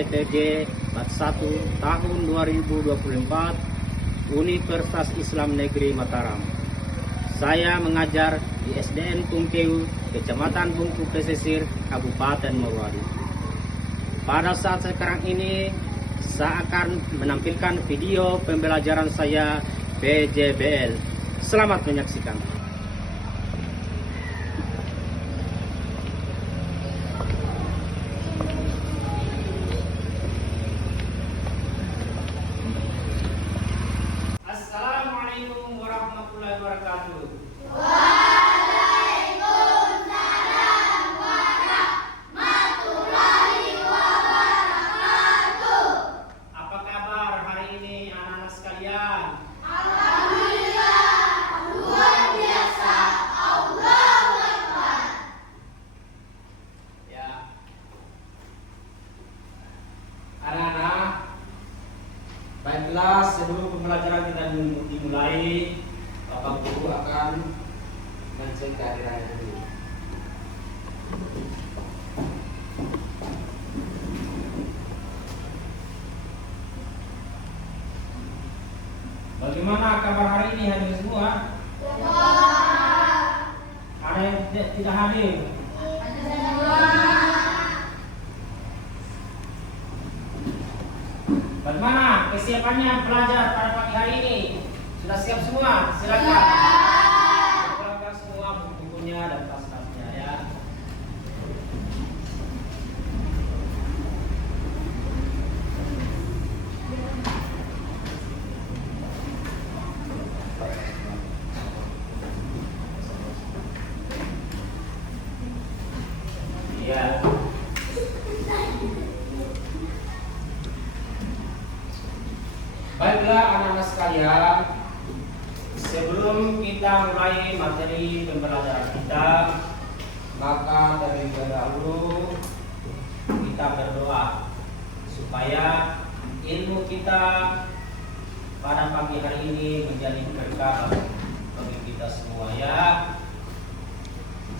PTG 41 tahun 2024 Universitas Islam Negeri Mataram. Saya mengajar di SDN Tungkeu, Kecamatan Bungku Pesisir, Kabupaten Morowali. Pada saat sekarang ini, saya akan menampilkan video pembelajaran saya PJBL. Selamat menyaksikan. Assalamualaikum warahmatullahi wabarakatuh. Waalaikumsalam warahmatullahi wabarakatuh. Apa kabar hari ini anak-anak sekalian? Alhamdulillah, luar biasa. Allahu Akbar. Ya. Anak-anak, baiklah, sebelum pembelajaran kita dimulai, Bapak Guru akan mencek kehadirannya dulu. Bagaimana kabar hari ini hadir semua? Ada yang tidak hadir? Bagaimana kesiapannya pelajar pada pagi hari ini? Sudah siap semua? Silakan. Siapkan semua buku-bukunya dan tas-tasnya ya. Iya. Baiklah anak-anak sekalian, sebelum kita mulai materi pembelajaran kita, maka terlebih dahulu kita berdoa supaya ilmu kita pada pagi hari ini menjadi berkah bagi kita semua ya.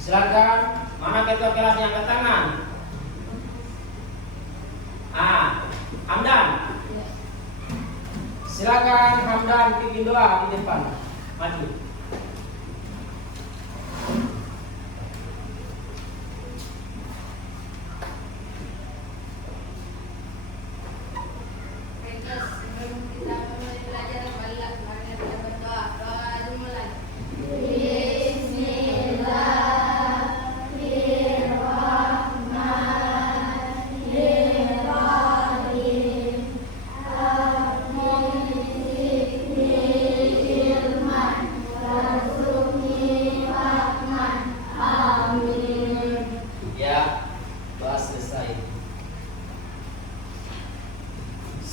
Silakan, mana ketua kelas yang angkat tangan? Hamdan. Silakan Hamdan pimpin doa di depan. Maju. Sebelum kita mulai belajar, mari kita berdoa. Doa dimulai.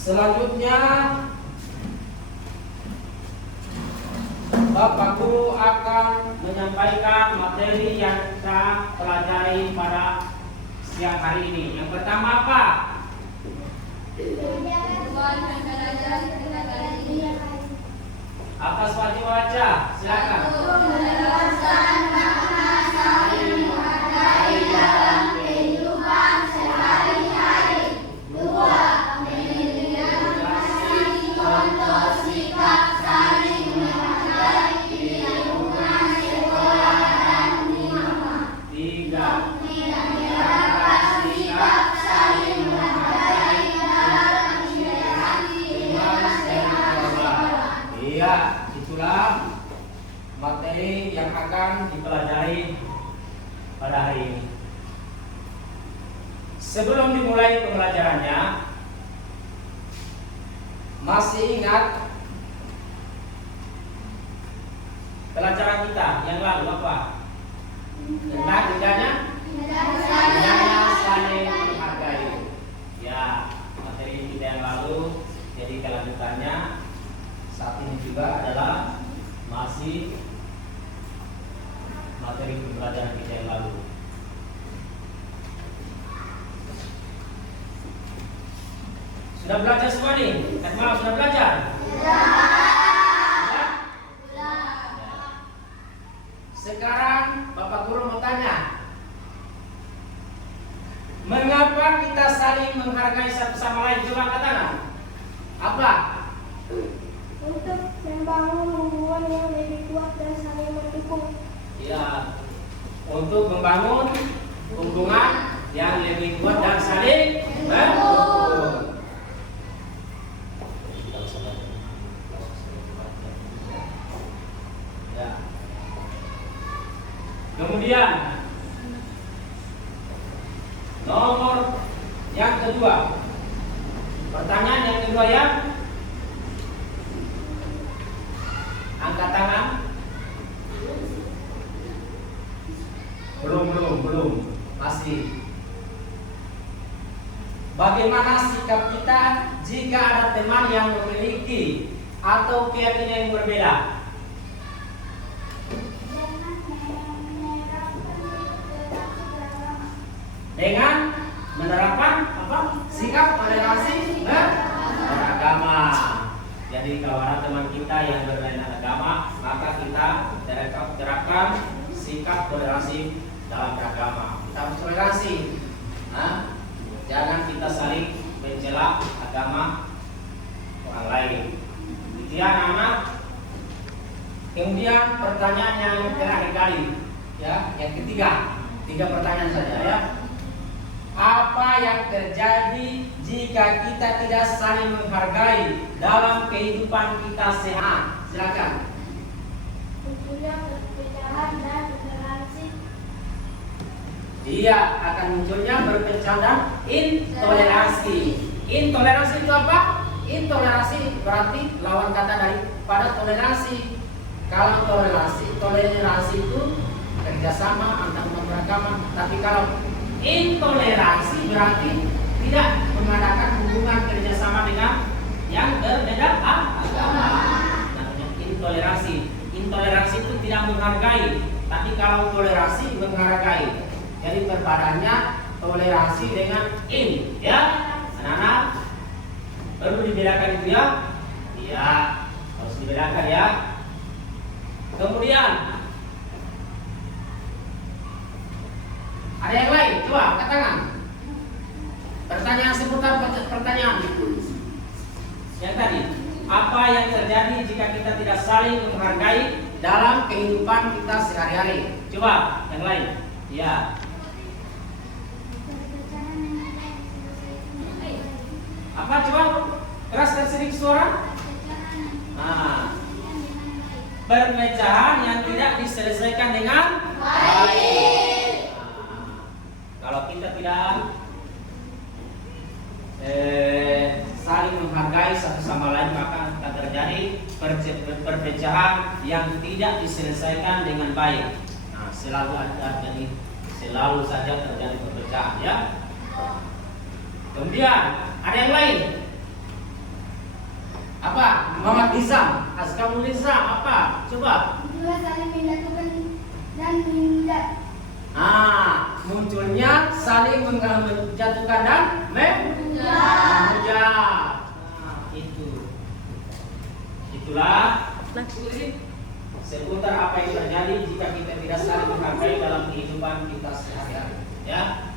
Selanjutnya Bapak Guru akan menyampaikan materi yang kita pelajari pada siang hari ini. Yang pertama apa? Atas wajib wajah, silakan. Menjelaskan makna saling menghargai dalam kehidupan sehari-hari. 2. Menunjukkan contoh sikap saling menghargai di lingkungan sekolah dan di rumah. 3. Menyerahkan sikap saling menghargai dalam interaksi dengan sekolah. Iya, itulah materi yang akan dipelajari pada hari ini. Sebelum dimulai pembelajarannya, masih ingat pelajaran kita yang lalu apa? Tentang hendaknya saling menghargai. Ya, materi kita yang lalu, jadi kelanjutannya saat ini juga adalah masih materi pembelajaran kita yang lalu. Sudah belajar semua nih? Malam sudah belajar? Sudah? Sekarang Bapak Guru mau tanya, mengapa kita saling menghargai satu sama lain? Coba katakan. Apa? Untuk membangun hubungan yang lebih kuat dan saling mendukung. Ya, untuk membangun hubungan yang lebih kuat dan saling mendukung. Ya. Kemudian nomor yang kedua. Pertanyaan yang kedua ya. Angkat tangan. Belum. Masih. Bagaimana sikap kita jika ada teman yang memiliki atau keyakinan yang berbeda? Dengan menerapkan apa? Sikap toleransi beragama. Jadi kalau ada teman kita yang berbeda agama, maka kita terapkan sikap toleransi dalam beragama. Kita harus toleransi. Jangan kita saling mencela agama orang lain. Gitu ya anak-anak. Kemudian pertanyaan yang terakhir kali, ya, yang ketiga. 3 pertanyaan saja ya. Apa yang terjadi jika kita tidak saling menghargai dalam kehidupan kita sehat? Silakan. Munculnya perpecahan dan toleransi. Iya, akan munculnya perpecahan dan intoleransi. Intoleransi itu apa? Intoleransi berarti lawan kata daripada toleransi. Kalau toleransi itu kerjasama antar umat beragama. Tapi kalau intoleransi berarti tidak mengadakan hubungan kerjasama dengan yang berbeda agama. Namanya intoleransi. Intoleransi itu tidak menghargai, tapi kalau toleransi menghargai. Jadi perbedaannya toleransi dengan ya, anak-anak perlu dibedakan itu ya. Iya, harus dibedakan ya. Kemudian ada yang lain? Coba katakan. Pertanyaan seputar pertanyaan yang tadi. Apa yang terjadi jika kita tidak saling menghargai dalam kehidupan kita sehari-hari? Coba yang lain. Ya. Apa coba? Keras dan sedikit suara. Perpecahan yang tidak diselesaikan dengan baik. Kalau kita tidak saling menghargai satu sama lain, maka akan terjadi perpecahan yang tidak diselesaikan dengan baik. Nah, selalu saja terjadi perpecahan ya. Kemudian ada yang lain. Apa? Muhammad Nizam, Askamul Nizam, apa? Coba. Munculnya saling menjatuhkan dan menghindar. Munculnya saling menjatuhkan dan menghujat. Itulah seputar apa yang terjadi jika kita tidak saling menghargai dalam kehidupan kita sehari-hari. Ya.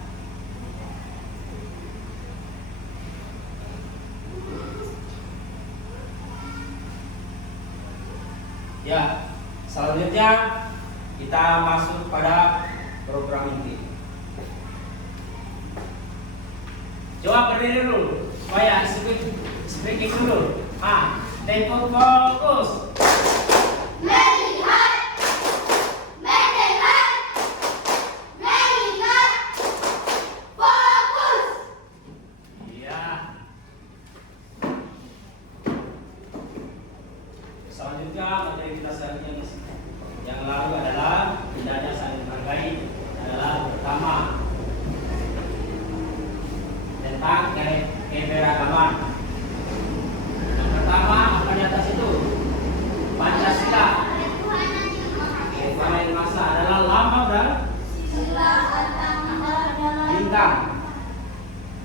Ya, selanjutnya kita masuk pada program inti. Coba berdiri dulu, supaya speaking dulu. Tempo fokus. Melihat, mendengar, mengingat, fokus. Iya. Selanjutnya materi kita selanjutnya yang lalu adalah hendaknya saling menghargai adalah pertama tentang keberagaman. Yang pertama apa di atas itu? Pancasila. Ketuhanan yang Maha adalah lambang dan bintang.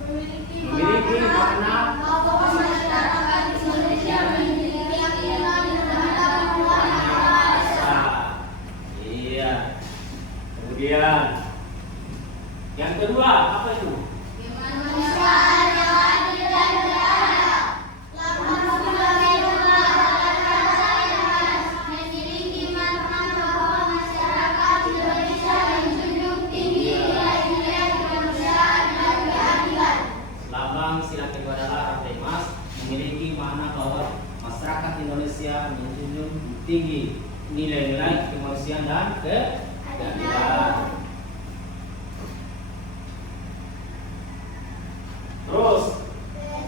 Memiliki makna kemudian yang kedua apa itu? Kemanusiaan sila kedua adalah rantai emas, memiliki makna bahwa masyarakat Indonesia menjunjung tinggi nilai-nilai kemanusiaan dan keadilan. Terus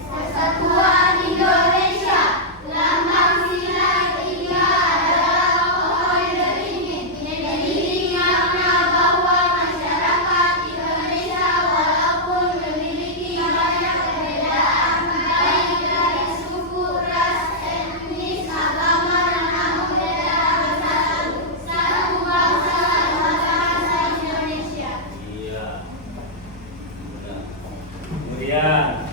Persatuan Indonesia, lambang sila ketiga adalah tokoh beringin, memiliki makna bahwa masyarakat Indonesia walaupun memiliki banyak perbedaan baik dari suku, ras, etnis, agama, namun tetap bersatu, satu bangsa dan bangsa Indonesia. iya. Kemudian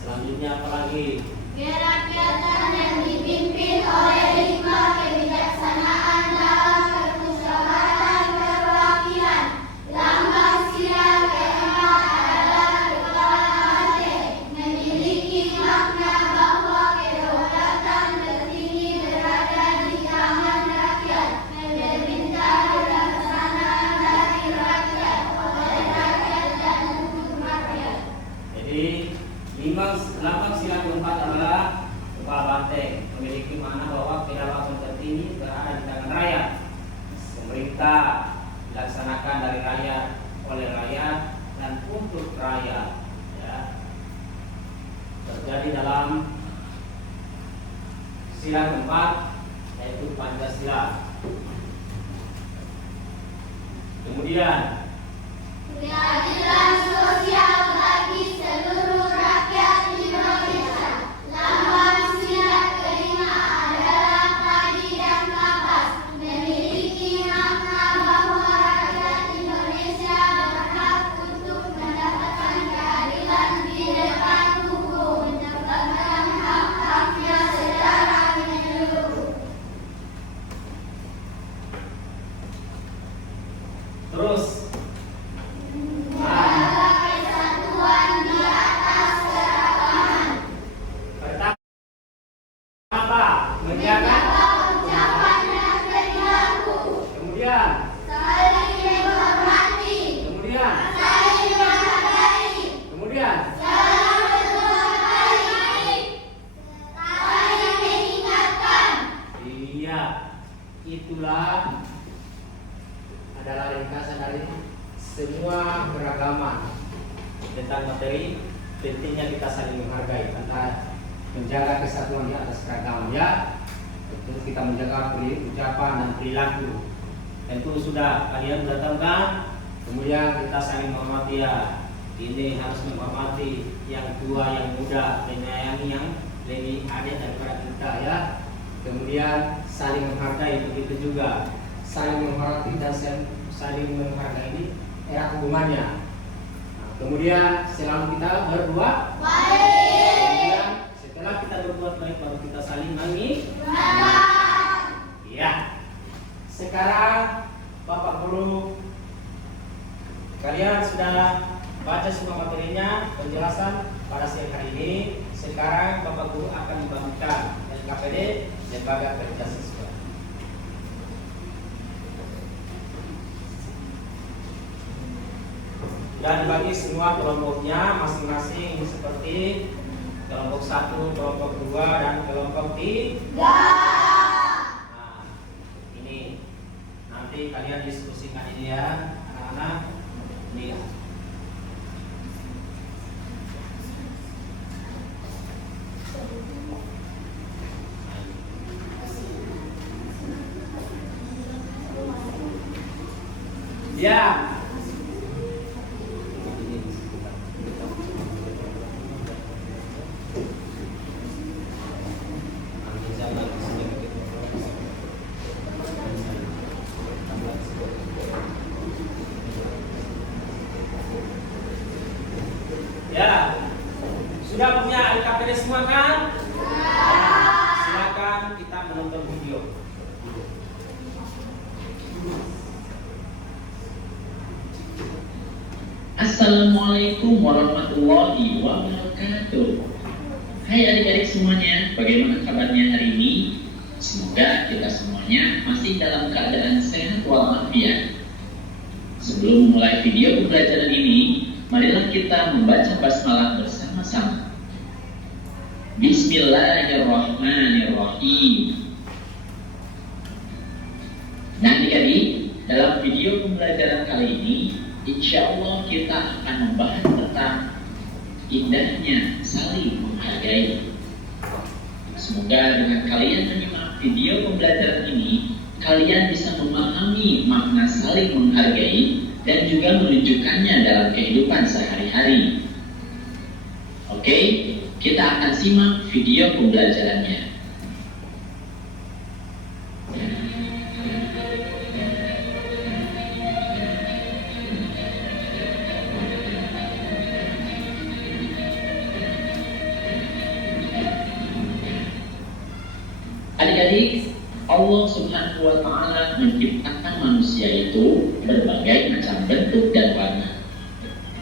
selanjutnya apa lagi? Kerakyatan yang dipimpin oleh hikmah kebijaksanaan dalam permusyawaratan perwakilan. Lambang sila keempat adalah kepala banteng, memiliki makna bahwa kedaulatan tertinggi berada di tangan rakyat, pemerintah dilaksanakan dari rakyat, oleh rakyat dan untuk rakyat. Jadi lambang sila keempat adalah kepala banteng, memiliki makna bahwa kedaulatan tertinggi berada di tangan rakyat. Pemerintah dilaksanakan dari rakyat, oleh rakyat dan untuk rakyat. Ya. Terjadi dalam sila keempat yaitu Pancasila. Kemudian Keadilan sosial bagi seluruh rakyat Indonesia. Lambang sila kelima adalah padi dan kapas, memiliki makna bahwa rakyat Indonesia berhak untuk mendapatkan keadilan di depan hukum, mendapatkan hak-haknya secara menyeluruh. terus Kesatuan di atas keragaman. pertama menjaga, Ucapan dan perilaku, kemudian saling menghormati, kemudian saling menghargai, kemudian dalam berbuat baik, saling mengingatkan. iya, itulah adalah ringkasan dari semua keragaman tentang materi. Pentingnya kita saling menghargai, antara menjaga kesatuan di atas keragaman, ya. Terus kita menjaga ucapan dan perilaku. Tentu sudah kalian sudah tahu kan? Kemudian kita saling menghormati, ya. Ini harus menghormati yang tua, yang muda, menyayangi yang lebih adik daripada kita, ya. Kemudian saling menghargai, begitu juga saling menghormati dan saling menghargai ini era hubungannya. Nah, kemudian selalu kita berbuat Baik. Kemudian setelah kita berbuat baik baru kita saling Benar. Iya. Sekarang Bapak Guru, kalian sudah baca semua materinya, penjelasan pada siang hari ini. Sekarang Bapak Guru akan membagikan LKPD lembaga kerja siswa. Dan dibagi semua kelompoknya masing-masing seperti kelompok 1, kelompok 2, dan kelompok 3. Nah, ini nanti kalian diskusikan ini, ya, anak-anak. Lihat. Ya. Ya, sudah punya LKPD semua kan? Silakan kita menonton video. Assalamualaikum warahmatullahi wabarakatuh. Hai adik-adik semuanya, bagaimana kabarnya hari ini? Semoga kita semuanya masih dalam keadaan sehat walafiat. Sebelum memulai video pembelajaran ini, marilah kita membaca basmalah bersama-sama. Bismillahirrahmanirrahim. Nah, adik-adik, dalam video pembelajaran kali ini, insya Allah kita akan membahas tentang indahnya saling menghargai. Semoga dengan kalian menyimak video pembelajaran ini, kalian bisa memahami makna saling menghargai dan juga menunjukkannya dalam kehidupan sehari-hari. Oke, kita akan simak video pembelajarannya. Adik-adik, Allah Subhanahu wa Ta'ala menciptakan manusia itu berbagai macam bentuk dan warna.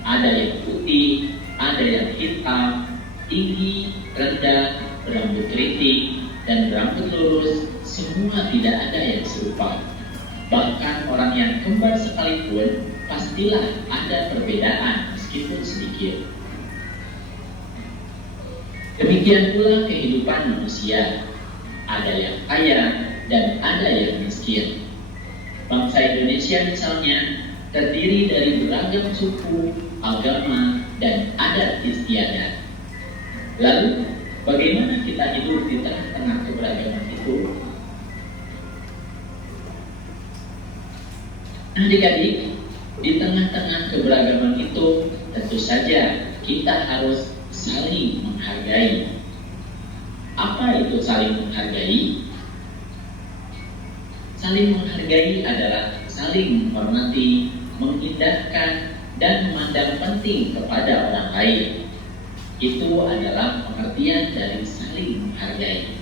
Ada yang putih, ada yang hitam, tinggi, rendah, berambut keriting, dan berambut lurus. Semua tidak ada yang serupa. Bahkan orang yang kembar sekalipun pastilah ada perbedaan meskipun sedikit. Demikian pula kehidupan manusia. Ada yang kaya dan ada yang miskin. Bangsa Indonesia misalnya terdiri dari beragam suku, agama, dan adat istiadat. Lalu, bagaimana kita hidup di tengah-tengah keberagaman itu? Adik-adik, di tengah-tengah keberagaman itu tentu saja kita harus saling menghargai. Apa itu saling menghargai? Saling menghargai adalah saling menghormati, mengindahkan, dan memandang penting kepada orang lain. Itu adalah pengertian dari saling menghargai.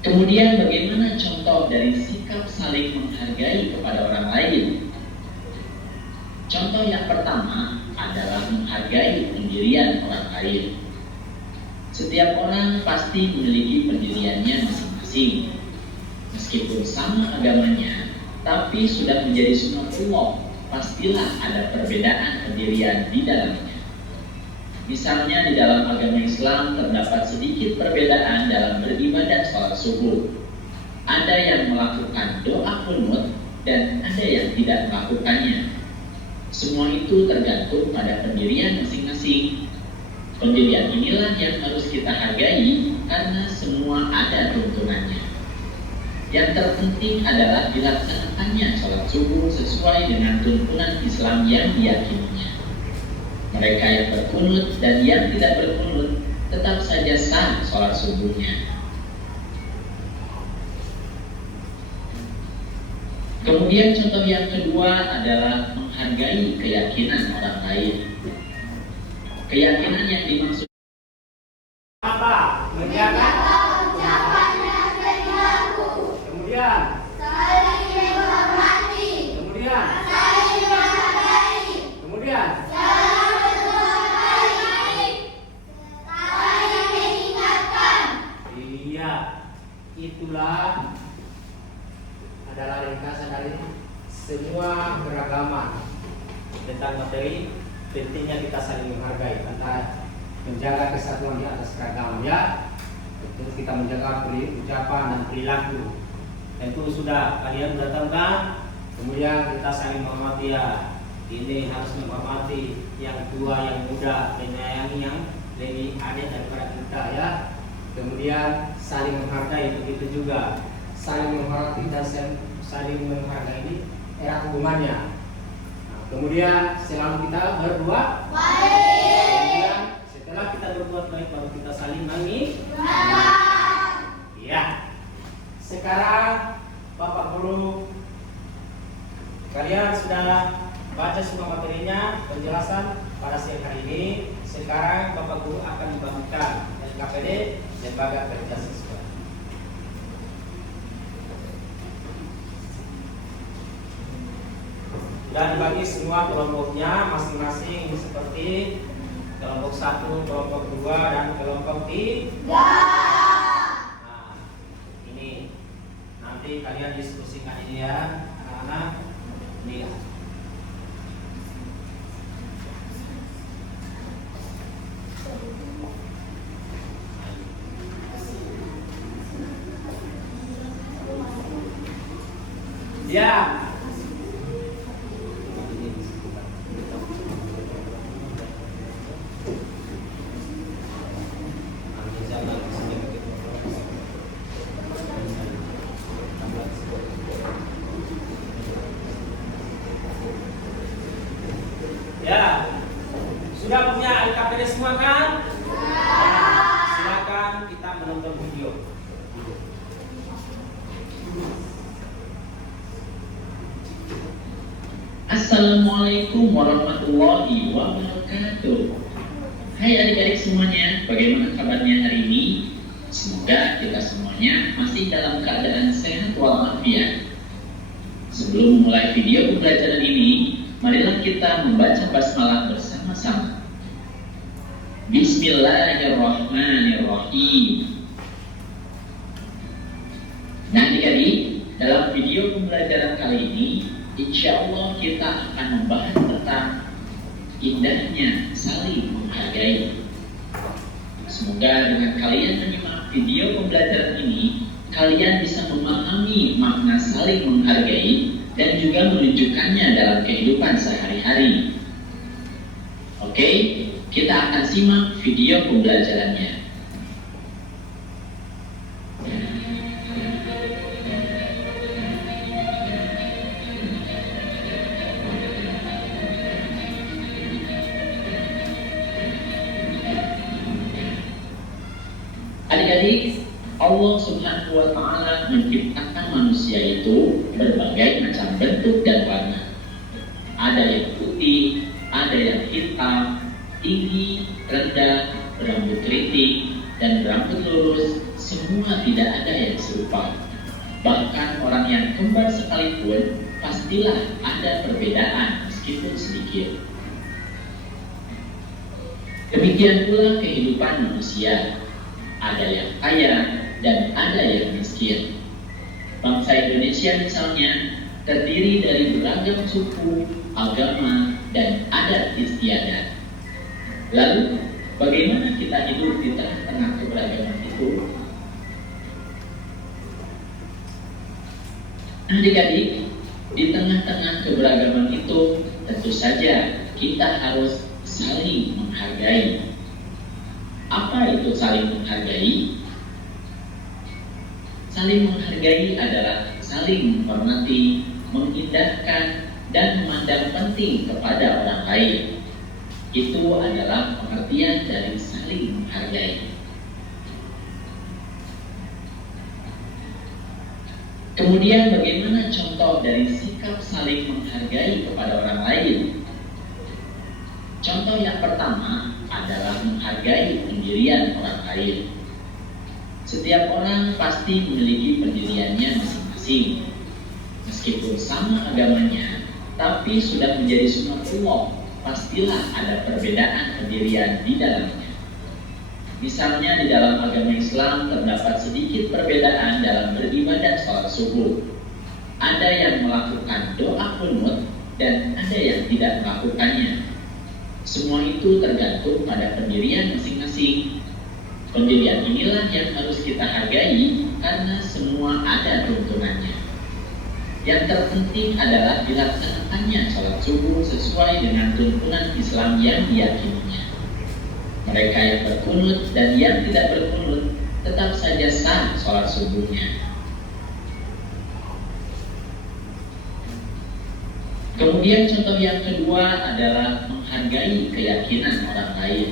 Kemudian bagaimana contoh dari sikap saling menghargai kepada orang lain? Contoh yang pertama adalah menghargai pendirian orang lain. Setiap orang pasti memiliki pendiriannya masing-masing. Meskipun sama agamanya, tapi sudah menjadi sunatullah, pastilah ada perbedaan pendirian di dalamnya. Misalnya di dalam agama Islam terdapat sedikit perbedaan dalam beribadah sholat subuh. Ada yang melakukan doa qunut dan ada yang tidak melakukannya. Semua itu tergantung pada pendirian masing-masing. Pendirian inilah yang harus kita hargai karena semua ada tuntunannya. Yang terpenting adalah dilaksanakannya sholat subuh sesuai dengan tuntunan Islam yang diyakininya. Mereka yang berkunut dan yang tidak berkunut tetap saja sah sholat subuhnya. Kemudian contoh yang kedua adalah menghargai keyakinan orang lain. Keyakinan yang dimaksud Apa? Menjaga ucapan dan perilaku. Kemudian Saling menghormati. Kemudian Saling menghargai. Kemudian Dalam berbuat baik. Saling mengingatkan. Iya, itulah adalah ringkasan dari semua keragaman tentang materi. Pentingnya kita saling menghargai, antara menjaga kesatuan di atas keragaman, ya. Terus kita menjaga ucapan dan perilaku. Tentu sudah kalian sudah tahu kan? Kemudian kita saling menghormati, ya. Ini harus menghormati yang tua, yang muda, menyayangi yang lebih adik daripada kita, ya. Kemudian saling menghargai, begitu juga saling menghormati dan saling menghargai ini erat hubungannya. Nah, kemudian selalu kita berbuat Baik. Kemudian setelah kita berbuat baik baru kita saling Benar. ya. Sekarang Bapak Guru, kalian sudah baca semua materinya, penjelasan pada siang hari ini. Sekarang Bapak Guru akan membagikan LKPD Lembaga Kerja Siswa. Dan dibagi semua kelompoknya masing-masing seperti kelompok 1, kelompok 2, dan kelompok 3. Nah, ini nanti kalian diskusikan ini, ya, anak-anak. Lihat. Diam. Ya, sudah punya LKPD semua kan? Silakan kita menonton video. Assalamualaikum warahmatullahi wabarakatuh. Hai adik-adik semuanya, bagaimana kabarnya hari ini? Semoga kita semuanya masih dalam keadaan sehat walafiat. Sebelum memulai video pembelajaran ini, marilah kita membaca basmalah bersama-sama. Bismillahirrahmanirrahim. Nah adik-adik, dalam video pembelajaran kali ini, insya Allah kita akan membahas tentang indahnya saling menghargai. Semoga dengan kalian menyimak video pembelajaran ini, kalian bisa memahami makna saling menghargai dan juga menunjukkannya dalam kehidupan sehari-hari. Oke, kita akan simak video pembelajarannya. Adik-adik, Allah Subhanahu wa Ta'ala menciptakan manusia itu berbagai macam bentuk dan warna. Ada yang putih, ada yang hitam, tinggi, rendah, berambut keriting, dan berambut lurus. Semua tidak ada yang serupa. Bahkan orang yang kembar sekalipun pastilah ada perbedaan meskipun sedikit. Demikian pula kehidupan manusia. Ada yang kaya dan ada yang miskin. Bangsa Indonesia misalnya terdiri dari beragam suku, agama, dan adat istiadat. Lalu, bagaimana kita hidup di tengah-tengah keberagaman itu? Adik-adik, di tengah-tengah keberagaman itu tentu saja kita harus saling menghargai. Apa itu saling menghargai? Saling menghargai adalah saling menghormati, mengindahkan, dan memandang penting kepada orang lain. Itu adalah pengertian dari saling menghargai. Kemudian bagaimana contoh dari sikap saling menghargai kepada orang lain? Contoh yang pertama adalah menghargai pendirian orang lain. Setiap orang pasti memiliki pendiriannya masing-masing. Meskipun sama agamanya, tapi sudah menjadi sunatullah, pastilah ada perbedaan pendirian di dalamnya. Misalnya di dalam agama Islam terdapat sedikit perbedaan dalam beribadah sholat subuh. Ada yang melakukan doa qunut dan ada yang tidak melakukannya. Semua itu tergantung pada pendirian masing-masing. Pendirian inilah yang harus kita hargai karena semua ada tuntunannya. Yang terpenting adalah dilaksanakannya sholat subuh sesuai dengan tuntunan Islam yang diyakininya. Mereka yang berkunut dan yang tidak berkunut tetap saja sah sholat subuhnya. Kemudian contoh yang kedua adalah menghargai keyakinan orang lain.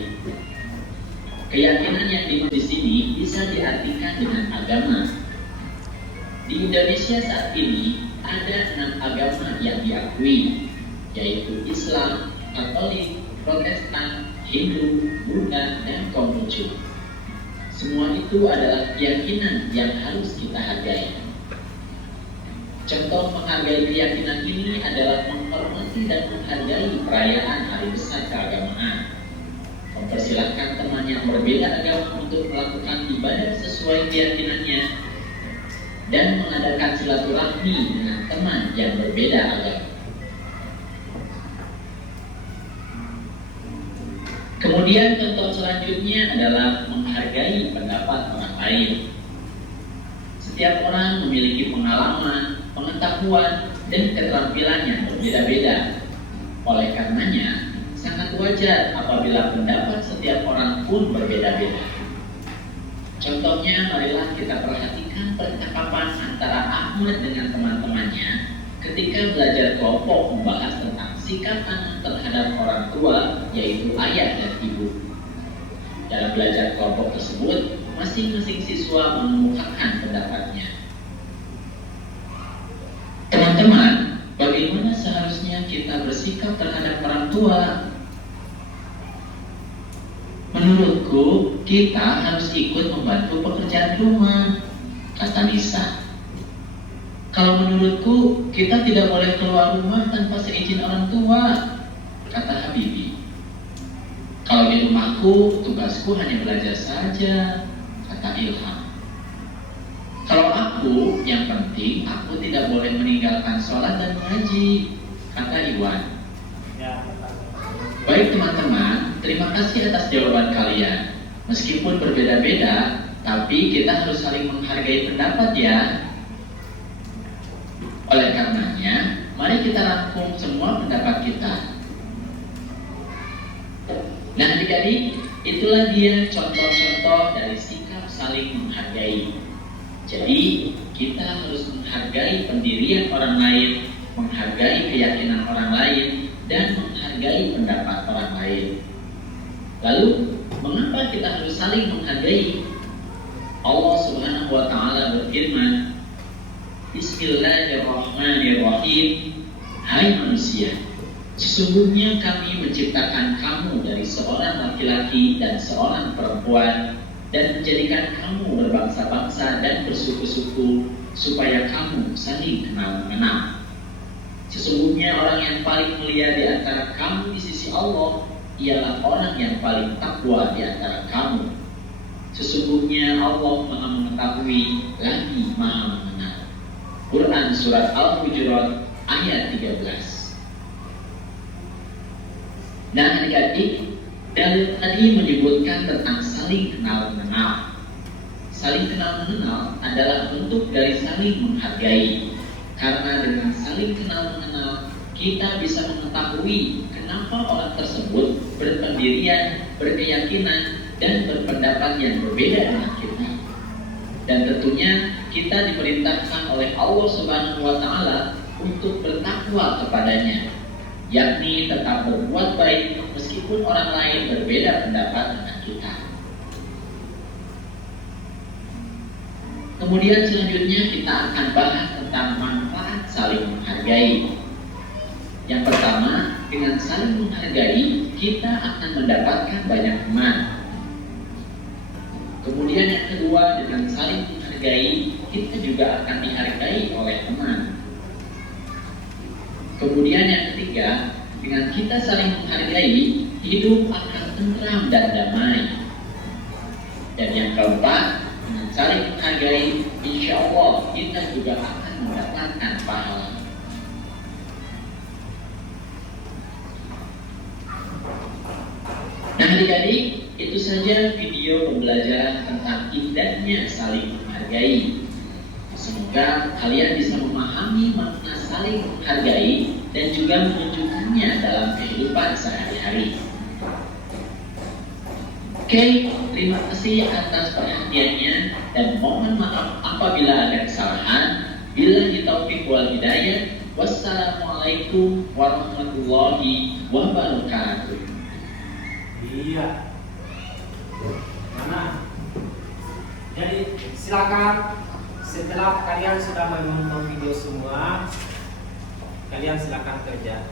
Keyakinan yang dimaksud di sini bisa diartikan dengan agama. Di Indonesia saat ini ada 6 agama yang diakui, yaitu Islam, Katolik, Protestan, Hindu, Buddha, dan Konghucu. Semua itu adalah keyakinan yang harus kita hargai. Contoh menghargai keyakinan ini adalah menghormati dan menghargai perayaan hari besar keagamaan. Mempersilahkan teman yang berbeda agama untuk melakukan ibadah sesuai keyakinannya dan mengadakan silaturahmi dengan teman yang berbeda agama. Kemudian contoh selanjutnya adalah menghargai pendapat orang lain. Setiap orang memiliki pengalaman, pengetahuan, dan keterampilan yang berbeda-beda. Oleh karenanya, sangat wajar apabila pendapat setiap orang pun berbeda-beda. Contohnya, marilah kita perhatikan percakapan antara Ahmad dengan teman-temannya ketika belajar kelompok membahas tentang sikap anak terhadap orang tua, yaitu ayah dan ibu. Dalam belajar kelompok tersebut, masing-masing siswa mengemukakan pendapatnya. Teman-teman, bagaimana seharusnya kita bersikap terhadap orang tua? Menurutku, kita harus ikut membantu pekerjaan rumah, kata Nisa. Kalau menurutku, kita tidak boleh keluar rumah tanpa seizin orang tua, kata Habibi. Kalau di rumahku, tugasku hanya belajar saja, kata Ilham. Kalau aku, yang penting aku tidak boleh meninggalkan sholat dan mengaji, kata Iwan. Baik teman-teman, terima kasih atas jawaban kalian. Meskipun berbeda-beda, tapi kita harus saling menghargai pendapat ya. Oleh karenanya, mari kita rangkum semua pendapat kita. Nah adik-adik, itulah dia contoh-contoh dari sikap saling menghargai. Jadi, kita harus menghargai pendirian orang lain, menghargai keyakinan orang lain, dan menghargai pendapat orang lain. Lalu, mengapa kita harus saling menghargai? Allah Subhanahu wa Ta'ala berfirman, Bismillahirrahmanirrahim. Hai manusia, sesungguhnya kami menciptakan kamu dari seorang laki-laki dan seorang perempuan, dan menjadikan kamu berbangsa-bangsa dan bersuku-suku, supaya kamu saling kenal mengenal. Sesungguhnya orang yang paling mulia di antara kamu di sisi Allah ialah orang yang paling takwa di antara kamu. Sesungguhnya Allah Maha mengetahui lagi Maha mengenal. Quran Surat Al-Hujurat ayat 13. Nah adik-adik, dalil tadi menyebutkan tentang saling kenal mengenal. Saling kenal mengenal adalah bentuk dari saling menghargai. Karena dengan saling kenal mengenal, kita bisa mengetahui kenapa orang tersebut berpendirian, berkeyakinan, dan berpendapat yang berbeda dengan kita. Dan tentunya kita diperintahkan oleh Allah Subhanahu wa Ta'ala untuk bertakwa kepadanya, yakni tetap berbuat baik meskipun orang lain berbeda pendapat dengan kita. Kemudian selanjutnya kita akan bahas tentang manfaat saling menghargai. Yang pertama, dengan saling menghargai, kita akan mendapatkan banyak teman. Kemudian yang kedua, dengan saling menghargai, kita juga akan dihargai oleh teman. Kemudian yang ketiga, dengan kita saling menghargai, hidup akan tentram dan damai. Dan yang keempat, dengan saling menghargai, insya Allah kita juga akan mendapatkan pahala. Nah adik-adik, itu saja video pembelajaran tentang indahnya saling menghargai. Semoga kalian bisa memahami makna saling menghargai dan juga menunjukkannya dalam kehidupan sehari-hari. Oke, terima kasih atas perhatiannya dan mohon maaf apabila ada kesalahan. Billahi taufiq wal hidayah. Wassalamualaikum warahmatullahi wabarakatuh. Iya. Mana? Jadi silakan setelah kalian sudah menonton video semua, kalian silakan kerja.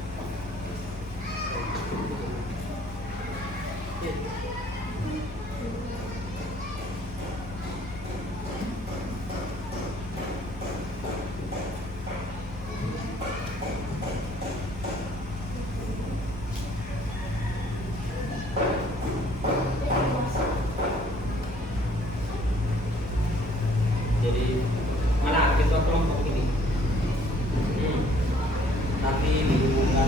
Jadi mana ketua kelompok ini? Tapi dihubungkan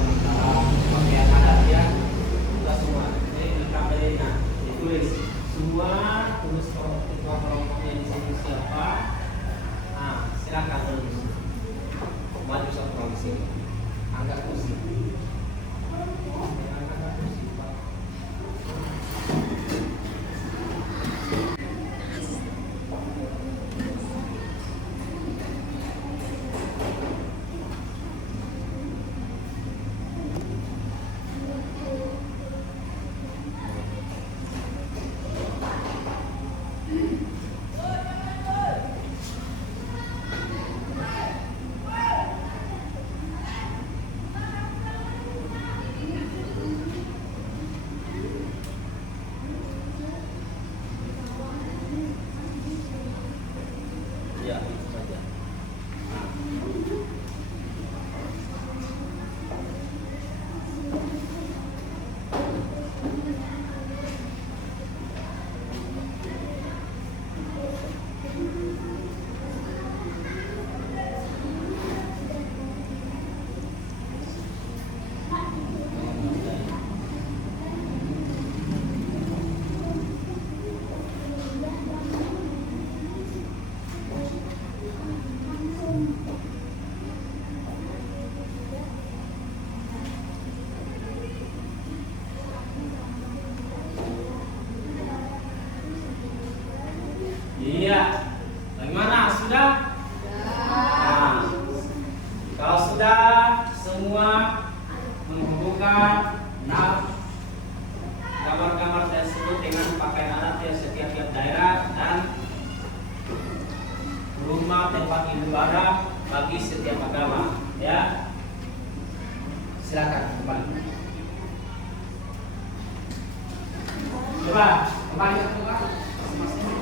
Coba kembali ke tempat masing-masing.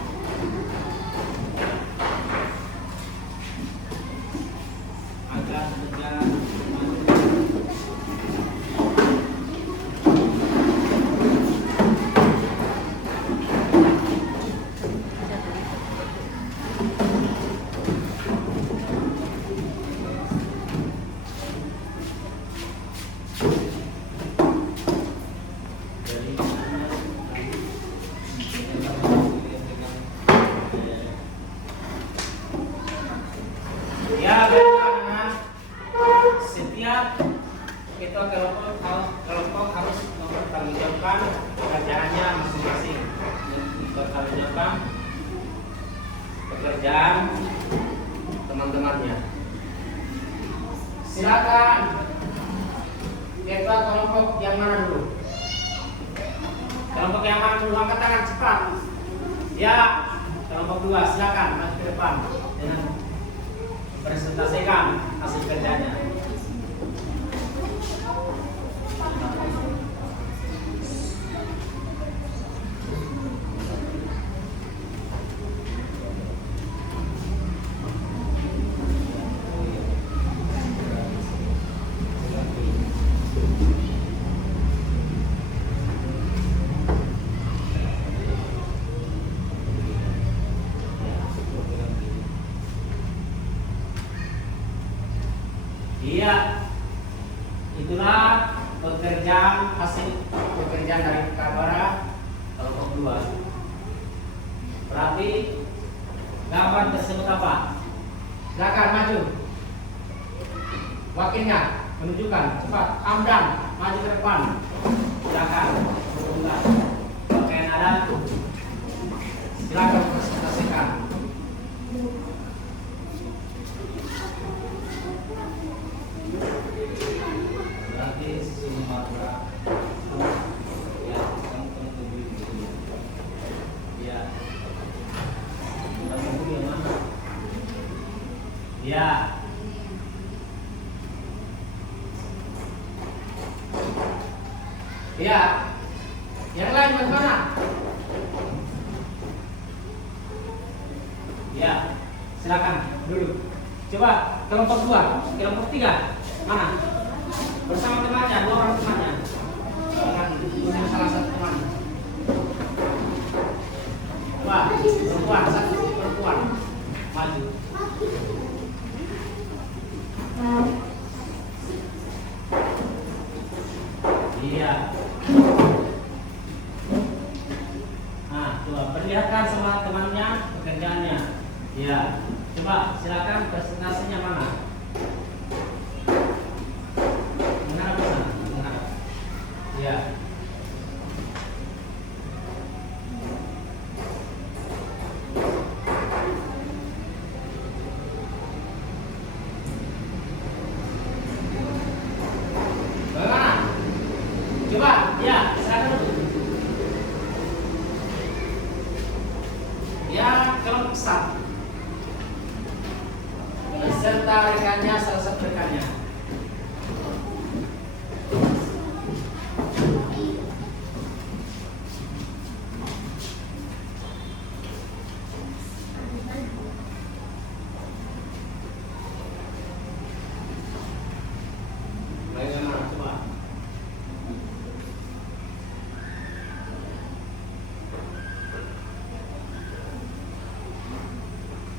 Agak berjalan maju. Ya, baiklah. Setiap kita kelompok harus mempertanggungjawabkan pekerjaannya masing-masing. Mempertanggungjawabkan pekerjaan teman-temannya. Silakan. Kita kelompok yang mana dulu? Kelompok yang mana dulu? Angkat tangan cepat. Ya, kelompok 2 silakan maju ke depan dengan presentasikan hasil kerjanya. Iya, itulah hasil pekerjaan dari Kabara kelompok 2. Berarti gambar tersebut apa? Silakan maju. Wakilnya menunjukkan cepat. Amdan maju ke depan. Silakan. Pakaian ada. Silakan presentasikan. Berarti Sumatera. Ya, kamu tunggu dulu. Ya. Kamu dulu yang mana? Ya. Ya. Yang lain bagaimana? Ya. Silakan dulu. Coba kelompok 2, kelompok 3 mana? Bersama temannya, 2 orang temannya. Dengan salah satu temannya. Coba perempuan, satu perempuan maju. Iya. Nah, coba perlihatkan sama temannya pekerjaannya. Iya. Coba silakan presentasinya mana? Menghadap ke sana, menghadap. Iya. Bagaimana? Coba, ya, silakan dulu. Ya, kelompok 1. Beserta rekannya, salah satu rekannya. Bagaimana? Coba.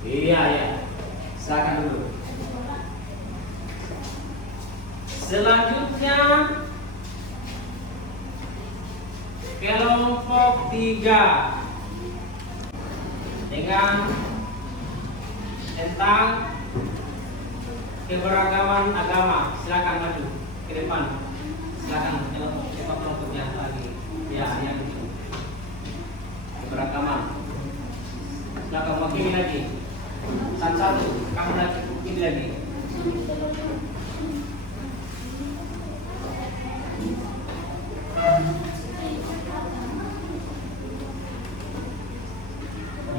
Iya, ya. Silakan dulu. Selanjutnya kelompok 3 dengan tentang keberagaman agama. Silakan maju ke depan. Silakan kelompoknya lagi. Ya, yang itu. Keberagaman. Silakan wakili lagi. Satu-satu, kamu lagi wakili lagi.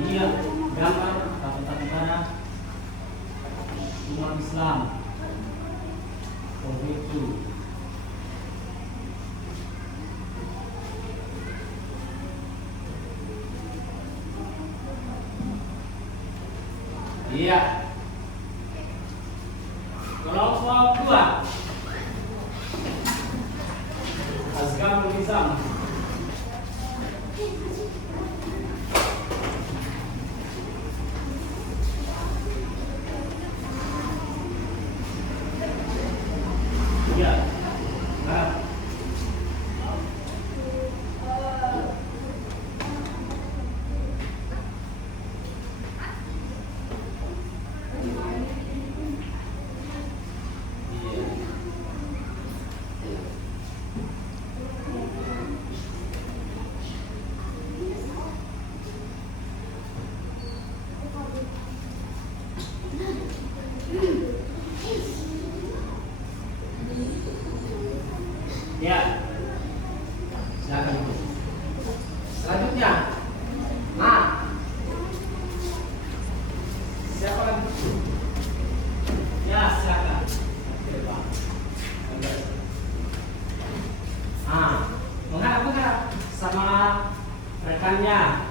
Iya, gambar Kota Negara umat Islam. Begitu. Iya. Kelompok 2. Azkarul Nizam. Iya. Nah. Ya, silakan Ibu. Selanjutnya, nah, siapa lagi? Ya, silakan. Oke, Pak. Nah, menghadap sama rekannya.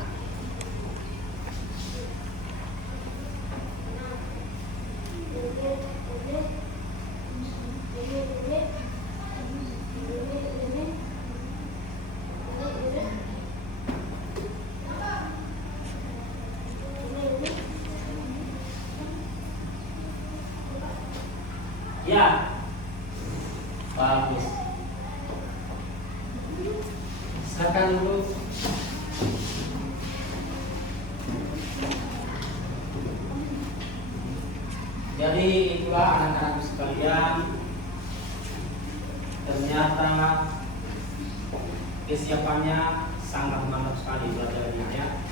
Ya, bagus. Silakan dulu. Jadi itulah anak-anakku sekalian, ternyata kesiapannya sangat mantap sekali belajar ini ya.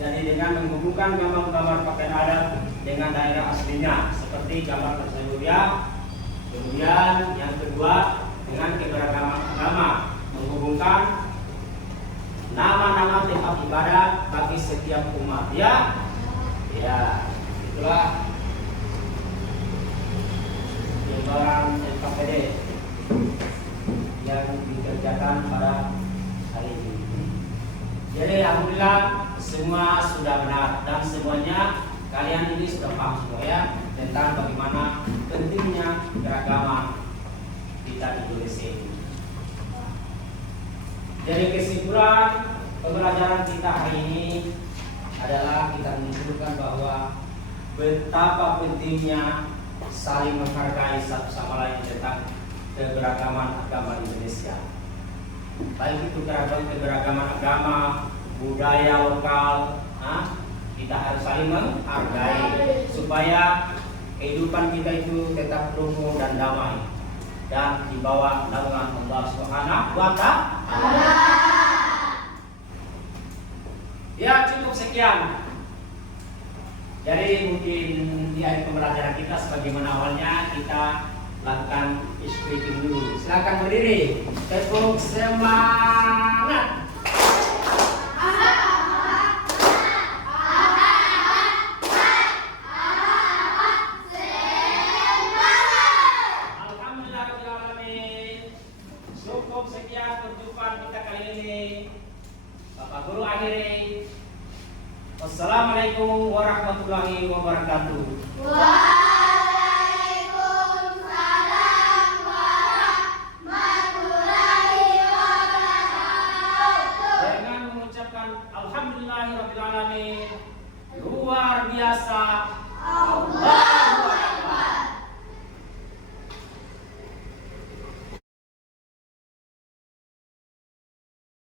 Jadi dengan menghubungkan gambar-gambar pakaian adat dengan daerah aslinya seperti gambar tersebut ya. Kemudian yang kedua dengan keberagaman agama, menghubungkan nama-nama tempat ibadah bagi setiap umat ya. Ya, itulah gambaran LKPD yang dikerjakan pada hari ini. Jadi alhamdulillah semua sudah benar dan semuanya kalian ini sudah paham semua ya tentang bagaimana pentingnya keragaman kita di Indonesia ini. Jadi kesimpulan pembelajaran kita hari ini adalah kita menunjukkan bahwa betapa pentingnya saling menghargai satu sama lain tentang keberagaman agama Indonesia. Baik itu keberagaman agama, budaya lokal, kita harus saling menghargai supaya kehidupan kita itu tetap rukun dan damai dan di bawah naungan Allah Subhanahu wa Ta'ala. Ya, cukup sekian. Jadi mungkin di akhir pembelajaran kita sebagaimana awalnya kita lakukan speaking dulu. Silakan berdiri. Tepuk semangat. Cukup sekian perjumpaan kita kali ini. Bapak Guru akhiri. Wassalamualaikum warahmatullahi wabarakatuh. Waalaikumsalam warahmatullahi wabarakatuh. Dengan mengucapkan alhamdulillahirabbil alamin. Luar biasa.